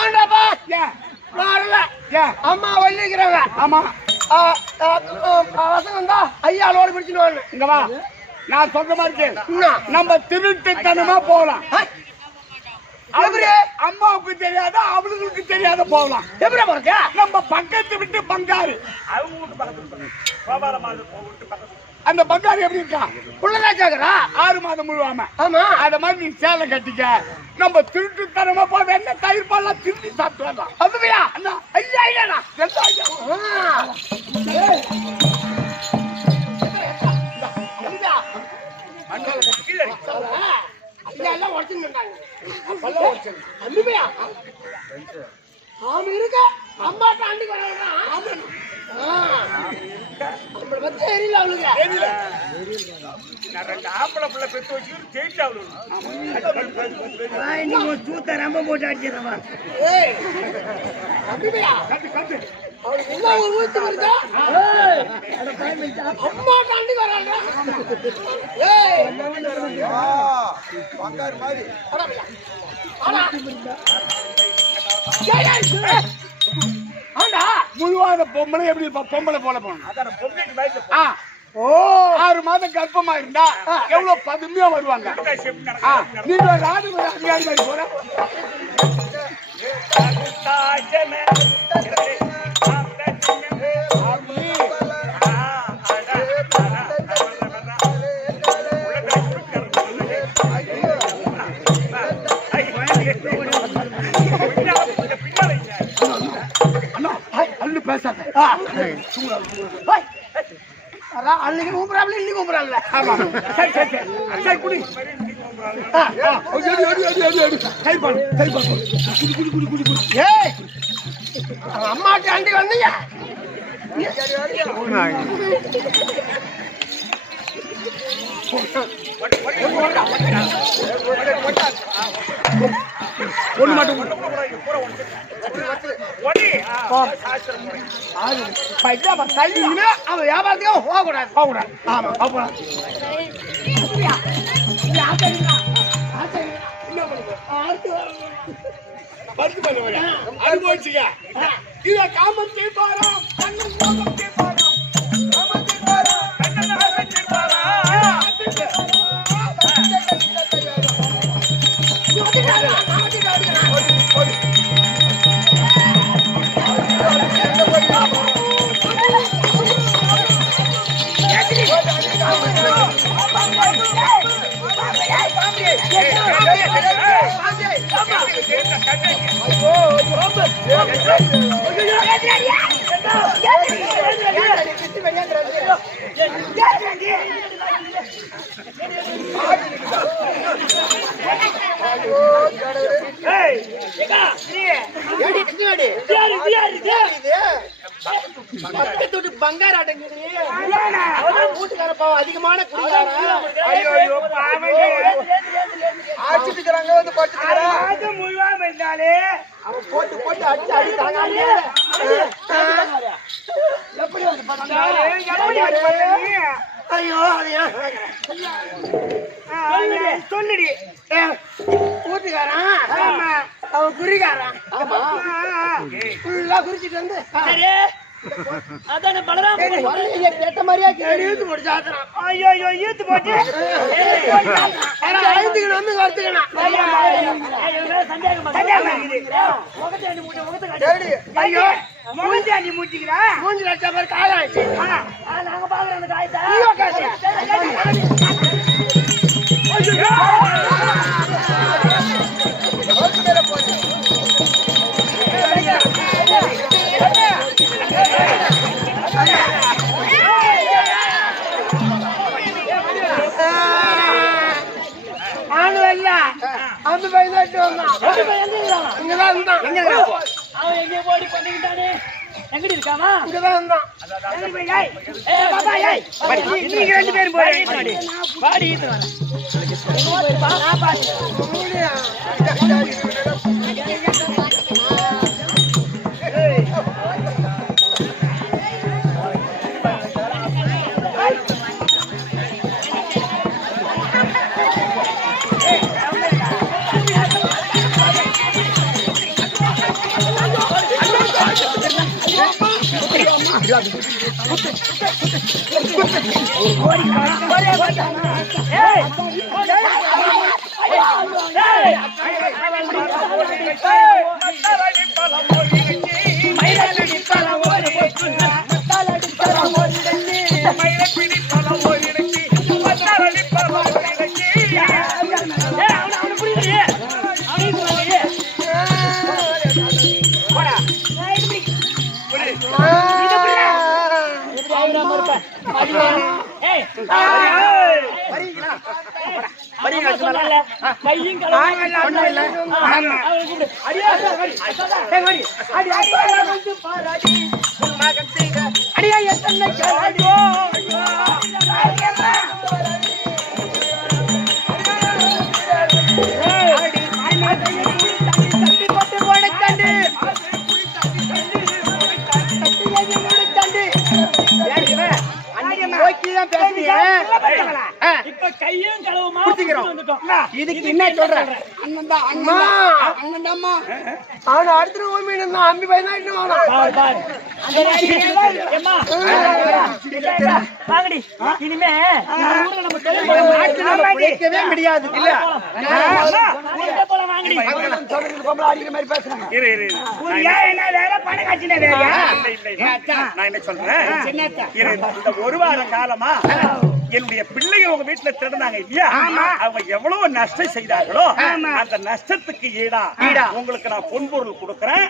ஆண்டாப்பா ஏன்? வரல. ஏன்? அம்மா வள்ளிக்கிறாங்க. ஆமா, வசனம் தான் ஐயா லோடு பிடிச்சிட்டு வரணும். இங்க வா. நான் சொல்ற மாதிரி கேளு. என்ன? நம்ம திருட்டுத்தனமா போகலாம். எப்படி? அம்மாவுக்கு தெரியாத அவளுக்கு தெரியாத போகலாம். எப்படி போறீங்க? நம்ம பக்கத்து விட்டு பங்காரு அவங்க வீட்டு பக்கத்துல கோபாலமாத வீட்டு பக்கத்துல அந்த பங்காரு எப்படி இருக்கா? புள்ளதாச்சாக்கிறா? 6 மாதம் முழுவாம. ஆமா. அத மாதிரி நீ சேலை கட்டிக்க. நம்ம திருட்டுத்தனமா போய் வெண்ண தயிர் பால்லாம் திருடி சாப்பிட்டு வரலாம். அப்படியா? அண்ணா, ஐயா இல்லடா, 2000. கீழே இருக்கு. ஐயா எல்லாம் உடச்சுட்டாங்க. அப்படியா? ஆமா இருக்க. அம்மாட்ட ஆண்டிக்கு வரா. நம்மளை பத்தி தெரியல அவளுக்கு. நான் 2 ஆம்பளை பிள்ளை பெத்து வச்சு ஜெயிச்சு அவளுக்கு. ஏய், அப்படியா? அவளுக்கு என்ன ஒரு ஊத்து வருதா? அம்மாட்ட ஆண்டிக்கு வராங்க. ஏய், பங்காரு மாதிரி ஆண்டா முழுவாத பொம்பளை எப்படி இருப்பா? பொம்பளை போல போகணும். 6 மாதம் கர்ப்பமா இருந்தா எவ்வளவு பதுமையா வருவாங்க. நீங்க ராஜ அதிகாரி மாதிரி போற பேசாத. அதான் அன்னைக்கு கூப்பிடாமல இன்னைக்கு கூப்பிடாமல. ஆமா, சரி சரி சரி சரி குடி. ஏய், அம்மாட்ட ஆண்டி வந்தீங்க. ஒண்ணு மட்டும் அவன் வியாபாரத்துக்கு போகக்கூடாது. போகக்கூடாது. ஆமா, போகக்கூடாது. பருத்து பண்ணுவாங்க. அனுபவிச்சுக்க. இத காமத்தை பாரா, கண்ணன் கோபத்தை பாரா, காமத்தை பாரா, கண்ணன் கோபத்தை பாரா. பங்காராட்டம் வீட்டுக்கார பாவம் அதிகமான ஆட்சிட்டுக்கிறாங்க வந்து பட்டு முழுவாம இருந்தாலே அவன் போட்டு போட்டு அடிச்சு அடிச்சு எப்படி வந்து ஐயோ சொல்லுடி. வீட்டுக்காரன் அவன் குறிக்காரன் ஃபுல்லா குறிச்சிட்டு வந்து அதான பலராம் கேட்ட மாதிரியா இழுத்து போட்டு சாத்துறான். ஐயோ ஐயோ ஈத்து போட்டு ஐந்துக்கு வந்து கருத்துக்கணும். ஐயோ மூஞ்சாண்டி மூட்டிக்கிறா. மூஞ்சி லட்சம் பேர் காயாச்சு. நாங்க பாக்குறோம் அந்த காயத்தை. அந்த பையன் இங்கதான் இருந்தான். அவன் எங்க போடி பண்ணிக்கிட்டானே எங்கடி இருக்காமா? இங்கதான் இருந்தான். நீங்க 2 பேரும் போய் பாடி கையும் அடியா எத்தனை இப்ப கையும் கழுவுமா இதுக்கு என்ன சொல்றேன் அவன் அடுத்த அம்பி பையன் இனிமே முடியாது இல்ல அடிக்கிற மாதிரி பேசுறாங்க. நான் என்ன சொல்றேன், இந்த ஒரு வார காலமா என்னுடைய பிள்ளைங்க உங்க வீட்டுல திருடுனாங்க இல்லையா, அவங்க எவ்வளவு நஷ்டம் செய்தார்களோ அந்த நஷ்டத்துக்கு ஈடா உங்களுக்கு நான் பொன்பொருள் கொடுக்கறேன்.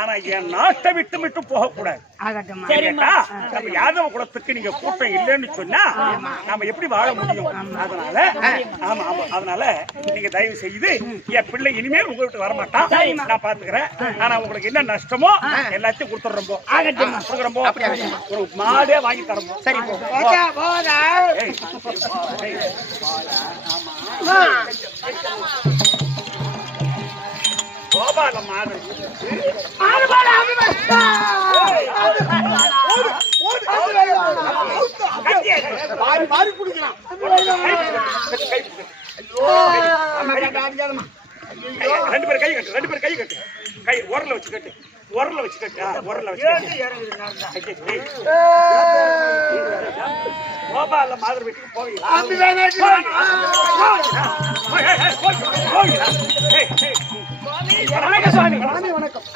ஆனா என் நாட்டை விட்டு விட்டு போக கூடாது. நம்ம யாதவ குலத்துக்கு நீங்க கூட்டம் இல்லைன்னு சொன்னா நாம எப்படி வாழ முடியும்? அதனால நீங்க தயவு செய்து என் பிள்ளை இனிமேல் உங்க வீட்டு வரமாட்டான், நான் பாத்துக்கிறேன். ஆனா உங்களுக்கு என்ன நஷ்டமோ எல்லாத்தையும் கொடுத்துறோம், ஒரு மாடே வாங்கி தரோம். சரி கோபால மாதிரி ரெண்டு பேரும் கை கட்டு, ரெண்டு பேரும் கை கட்டு, கை உரல வச்சு கட்டு, உரல வச்சு கட்டு, உரல வச்சு கோபால மாதிரி வீட்டுக்கு போவீங்க.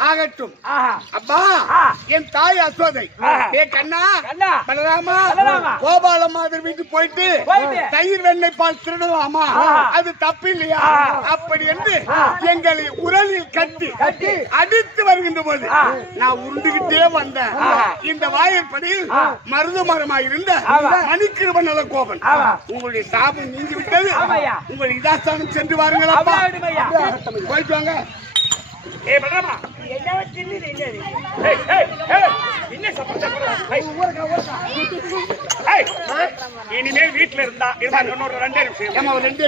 ஆகட்டும். அப்பா என் தாய் அசோதை கண்ணா பலராமா கோபால மாதிரி வீட்டுக்கு போயிட்டு தயிர் வெண்ணெய் பால் திருடலாமா? அது தப்பு இல்லையா? அப்படி என்று எங்களை உரலில் கட்டி அடித்து வருகின்ற போது நான் உருண்டுகிட்டே வந்தேன். இந்த வாயிற்படியில் மருது மரமாக இருந்த மணிக்கிருபன் நல்ல கோபன் உங்களுடைய சாபம் நீங்கி விட்டது. உங்கள் இதாஸ்தானம் சென்று வாருங்கள். அப்பா போயிட்டு வாங்க. இனிமே வீட்டுல இருந்தா ரெண்டே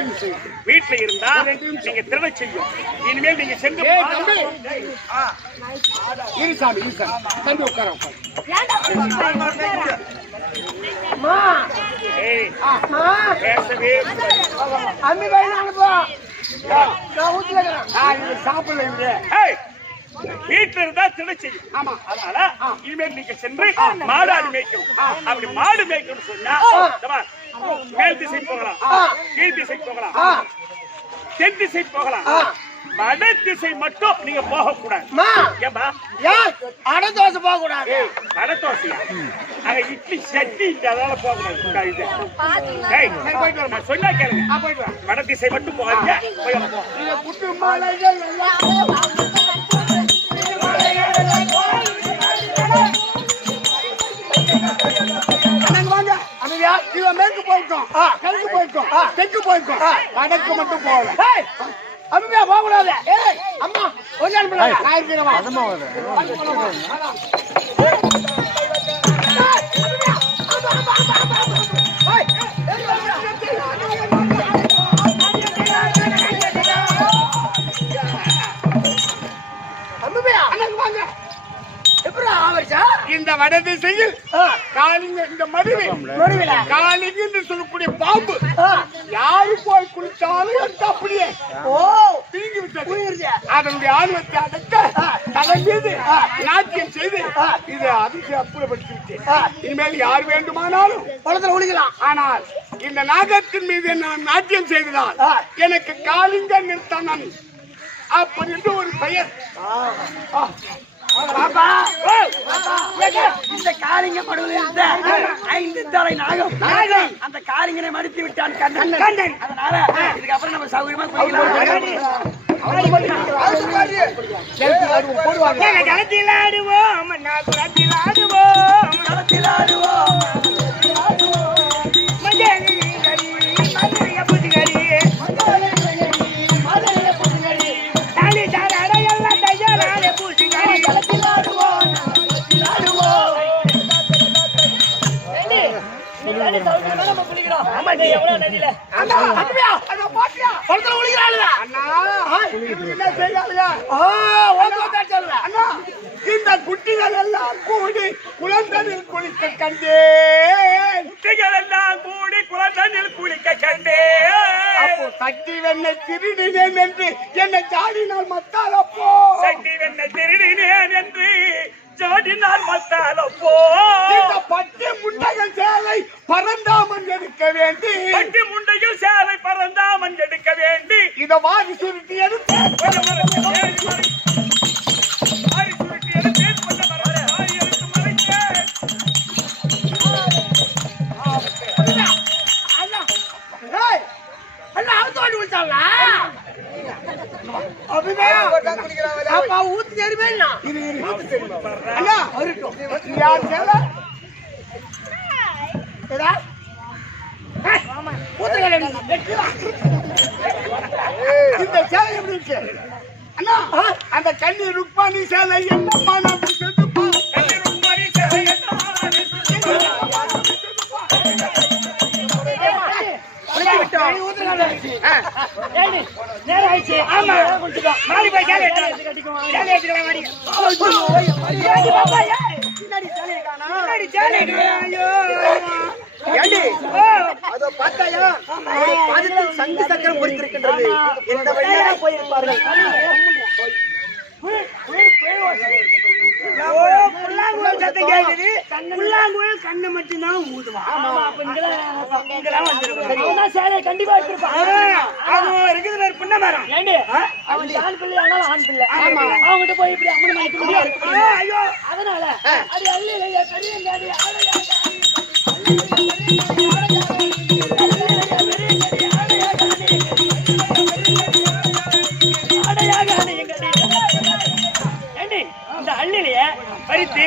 நிமிஷம் வீட்டுல இருந்தா நீங்க திருட செய்யும். இனிமேல் நீங்க சென்று இருசாமி தம்பி உட்கார பேசவே அம்மி பையன் அனுப்பா சாப்பிடல. வீட்டுல இருந்தா திருட செய்யும். ஆமா, அதனால இனிமேல் நீங்க சென்று மாடு மேய்க்கணும். அப்படி மாடு மேய்க்கணும்னு சொன்னா மேல் திசை போகலாம், கீழ் திசை போகலாம், தென் திசை போகலாம். வட திசை மட்டும் நீங்க போக கூடாது. அடதோசை போக கூடாது. அடதோசையா? அங்க இட்லி சட்னி அதனால போக கூடாது. நான் சொன்னா கேளுங்க, வட திசை மட்டும் போகாதீங்க. மேற்கு போயிருக்கோம், கிழக்கு போயிருக்கோம், தெற்கு போயிருக்கோம், வடக்கு மட்டும் போகல. அம்மா போக கூடாது. அம்மா இந்த வட திசையில் காலிங்க இந்த மடுவில் காலிங்க என்று சொல்லக்கூடிய பாம்பு யாரு போய் குளிச்சாலும் அப்படியே தீங்கி விட்டது. அதனுடைய ஆணவத்தை அடக்க தலை மீது நாட்டியம் செய்து இது அதிர்ச்சி அப்புறப்படுத்தி விட்டேன். இனிமேல் யார் வேண்டுமானாலும் குளத்துல ஒழிக்கலாம். ஆனால் இந்த நாகத்தின் மீது நான் நாட்டியம் செய்ததால் எனக்கு காலிங்க நிறுத்தனன் அப்படின்னு ஒரு பெயர். பாப்பா, இந்த காளிங்க படுவதில் 5 தலை நாகம் அந்த காளிங்கனை மடித்து விட்டான் கண்ணன். அதனால இதுக்கப்புறம் நம்ம சௌகரியமா போய்க்கலாம். களத்தில் ஆடுவோம் குளத்தில் ஆடுவோம் களத்தில் ஆடுவோம் இந்த குட்டிகள் எல்லாம் கூடி குளந்தனில் குளிக்க கண்டேன். குட்டிகள் எல்லாம் கூடி குளந்தனில் குளிக்க கண்டேன். அப்போ சக்தி வெண்ணை திருடினேன் என்று என்னை ஜாடினால் மத்தாலப்போ சக்தி வெண்ணை திருடினேன் என்று ஜாடினால் மத்தாலப்போ இந்த பட்டி முட்டைகள் சேலை பறந்தாமன் எடுக்க வேண்டி பட்டி முண்டையில் சேலை பறந்தாமன் எடுக்க வேண்டி இத வாரி சுருட்டி எடுத்து ஊத்து தெரியுமே யார் சேலை இந்த சேலை எப்படி இருக்கு அண்ணா? அந்த கண்ணி ருக்மானி சேலை என்னம்மா நான் செத்துப்பா நேரம் ஆயிடுச்சு. ஆமா மாறி போய் சேலை எடுத்துக்கலாம் மாறி. பின்னாடி சேலை ஐயோ அதோ பார்த்தாயா ஒரு பாதத்தில் சங்கு சக்கரம் பொறித்திருக்கின்றது. இந்த வழியாக போயிருப்பார்கள். புல்லாங்குழல் சத்தம் கேக்குது. புல்லாங்குழல் கண்ணை மட்டும்தான் ஊதுவான். சேலையை கண்டிப்பா எடுத்திருப்பான். அது இருக்குது வேற புண்ண மரம். ஏண்டி அவன் ஆண் பிள்ளை ஆனாலும் ஆண் பிள்ளை அவங்ககிட்ட போய் இப்படி அம்மன் மணிக்கு முடியாது. ஐயோ அதனால அது அல்ல பெரிய இந்த அள்ளிலேயே பறித்து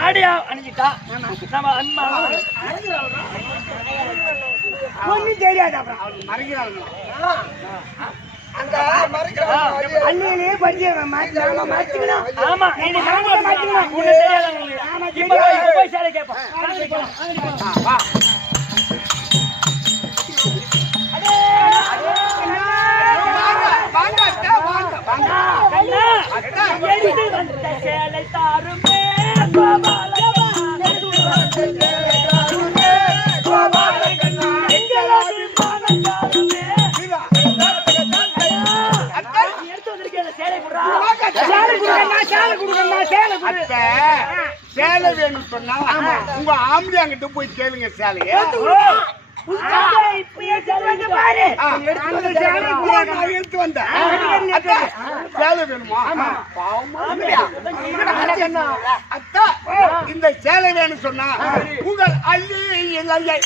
ஆடையா அணிஞ்சிட்டா நம்ம அம்மா ஒன்னும் தெரியாது. அப்புறம் அள்ளியிலேயே பறிச்சு மாற்றிக்கணும். ஆமா நீங்க மாத்திக்கணும். போய் சேலை கேட்போம். சேலை தாருமே சேலை வேணும் சொன்னா உங்க ஆம்பளையாங்கிட்ட போய் கேளுங்க சேலையை. எடுத்து வந்தேன் சேலை வேணுமா? அத்தா இந்த சேலை வேணும் சொன்னா உங்கள் அள்ளி இலையை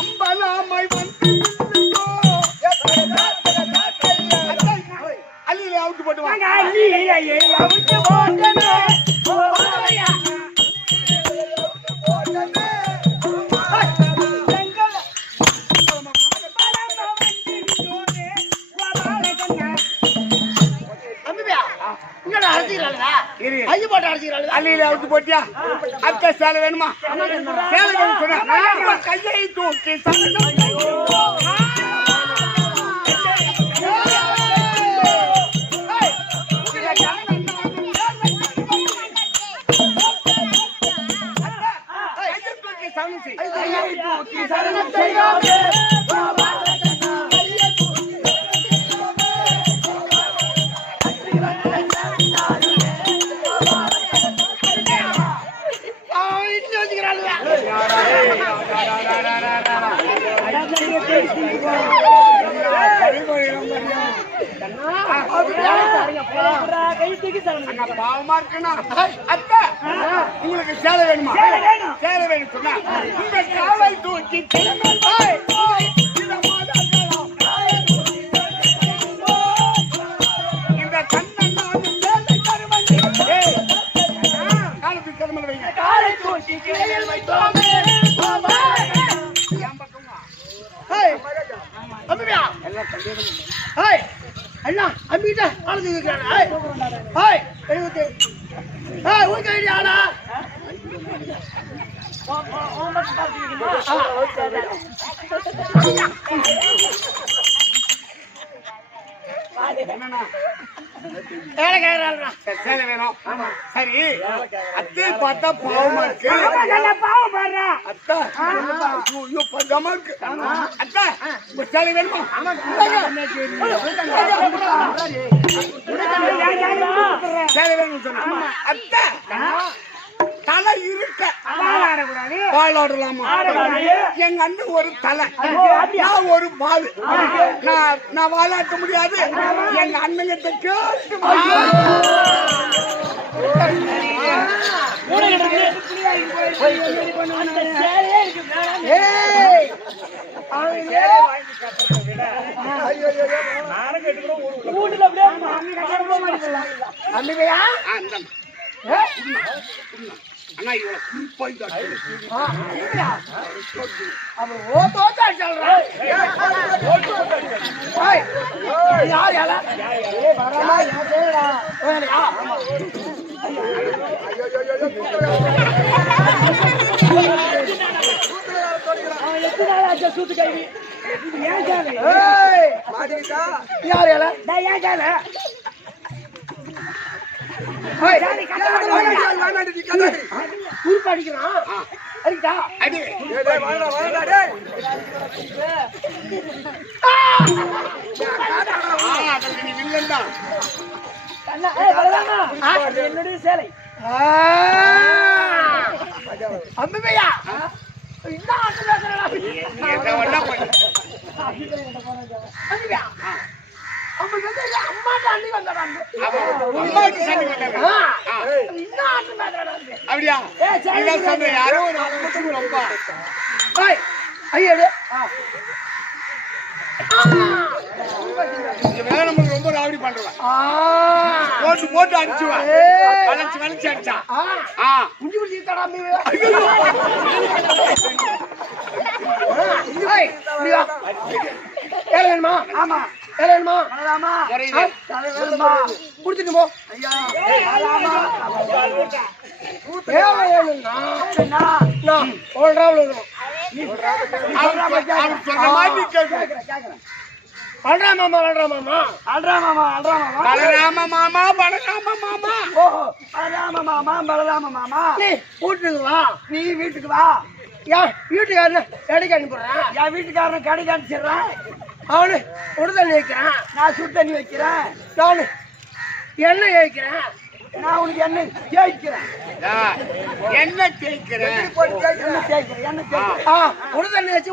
அம்பலாமை வந்து அள்ளியில அவுட்டு போட்டுவாங்க. அள்ளியில அவுட்டு போட்டியா? அத்தை சேலை வேணுமா? சேலை வேணும் சொன்னா கையை தூக்கி தூக்கி சரணம் செய்வோமே பாவமா இருக்கணும். அத்தை, உங்களுக்கு சேலை வேணுமா? சேலை வேணும் சொன்னா இந்த காலை தூக்கி இந்த கண்ணன் காலத்துக்கு திருமணம் வைங்க. காலை தூக்கி கிளையில் வைத்தோமே அண்ணா அம்பிட்ட ஆளுக்கு இருக்கிறான் ஊக்க ஆளா சேலை வேணும். சரி, அத்தை பார்த்தா பாவமா இருக்கு. பாவம் பாடுறா அத்தா ஐயோ பஞ்சமா இருக்கு. அத்தா ஒரு சேலை வேணுமா? சேலை வேணும்னு சொன்னா அத்தா தலை இருக்க பாலாடலாமா? எங்க அண்ணன் ஒரு தலை, நான் ஒரு பால். நான் வாழாட்ட முடியாது. எங்க அண்ணங்கிட்ட கேட்டு அண்ணா இவ்வளவு குறிப்பாய் சூத்து கைவி உருப்பாடிக்கிறான் என்னுடைய சேலை அம்மையா அப்படியா? யாரோ ஒரு ரொம்ப ஐயோ நம்மளுக்கு ரொம்ப ராவடி பண்றவன். போட்டு போட்டு அடிச்சுவா, வளைச்சு வளைச்சு அடிச்சா. வேணுமா? ஆமா வேணுமா? குடுத்துட்டு போ. வீட்டுக்கு வா, நீ வீட்டுக்கு வா. வீட்டுக்காரன கடைக்கு அனுப்புறேன். என் வீட்டுக்காரன் கடைக்கு அனுப்பிச்சிடுறேன். அவனு உடு தண்ணி வைக்கிறேன், நான் சுடு தண்ணி வைக்கிறேன். நானு எண்ணெய் வைக்கிறேன், நான் உனக்கு என்ன தேய்க்கிறேன். என்ன தேய்க்கிறேன்? உடு தண்ணி வச்சு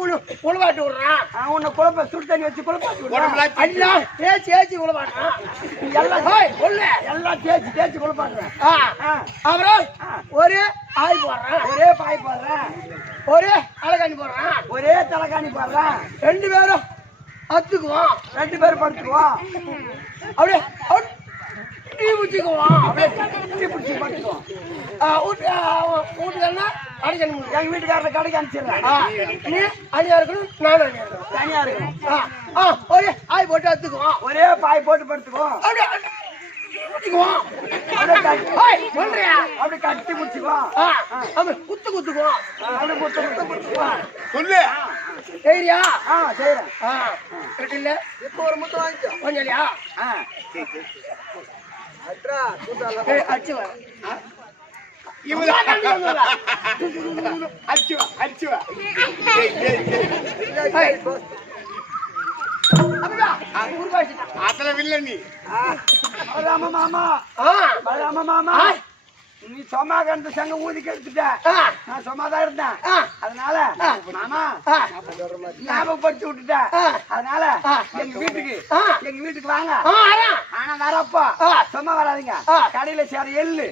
உழுவாட்டி விடுறான். உன்னை குழப்ப சுடு தண்ணி வச்சு குழப்பாட்டி விடுறேன். ஐயா தேய்ச்சி தேய்ச்சி உழுவாட்டான். எல்லாம் தேய்ச்சி தேய்ச்சி குழப்பாட்டுறேன். அப்புறம் ஒரே ஆய் போடுறேன், ஒரே பாய் போடுறேன், ஒரே அலகாணி போடுறேன், ஒரே தலைக்காணி போடுறேன். 2 பேரும் அத்துக்குவோம், 2 பேரும் படுத்துக்குவோம். அப்படியே டீ பிடிச்சிக்குவோம், அப்படியே டீ பிடிச்சி படுத்துக்குவோம். வீட்டுக்காரனா அடிக்கணி எங்க வீட்டுக்காரரை கடைக்கு அனுப்பிச்சிடுறேன். நீ அணியா இருக்கணும், நானும் அணியா இருக்கணும், தனியா இருக்கணும். ஒரே ஆய் போட்டு அத்துக்குவோம், ஒரே பாய் போட்டு படுத்துக்குவோம். அப்படியே பிடிச்சிக்குவோம், அப்படி கட்டி பிடிச்சிக்குவோம். குத்து குத்துக்குவோம், அப்படி குத்து குத்து பிடிச்சிக்குவோம். சொல்லு. சரியா? செய்யறேன். இல்ல இப்போ ஒரு முட்டை வாங்கிக்கோ. கொஞ்சம் இல்லையா? அட்ரா அடிச்சு வர அதுல வில்ல நீ பலராம மாமா பலராம மாமா நீ சும்மா கண்டு சங்க ஊதி கெடுத்துட்ட நான் சும்மாதான் இருந்தேன் அதனால மாமா ஞாபகப்படுத்தி விட்டுட்ட அதனால எங்க வீட்டுக்கு வாங்க ஆனா வரப்பா சும்மா வராதீங்க கடையில சேர எள்ளு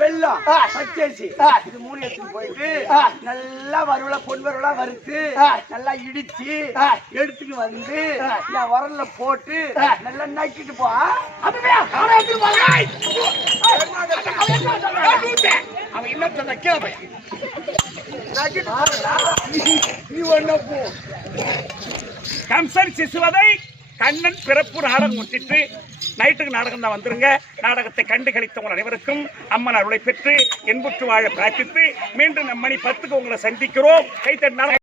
வெல்லம் பச்சரிசி இது 3 எடுத்துட்டு போயிட்டு நல்லா வறுவலா பொன் வறுவலா வறுத்து நல்லா இடிச்சு எடுத்துட்டு வந்து என் உரல்ல போட்டு நல்லா நக்கிட்டு போ அவன் என்ன சொன்ன கேளு நீ ஒண்ணு போ கம்சன் சிசுவதை கண்ணன் பிறப்பு நாடகம் முட்டிட்டு நைட்டுக்கு நாடகம் தான் வந்துருங்க. நாடகத்தை கண்டு கழித்தவங்க அனைவருக்கும் அம்மன் அருளை பெற்று என்புற்று வாழ பிரார்த்தித்து மீண்டும் மணி 10க்கு உங்களை சந்திக்கிறோம். கைத்தட்டினாலும்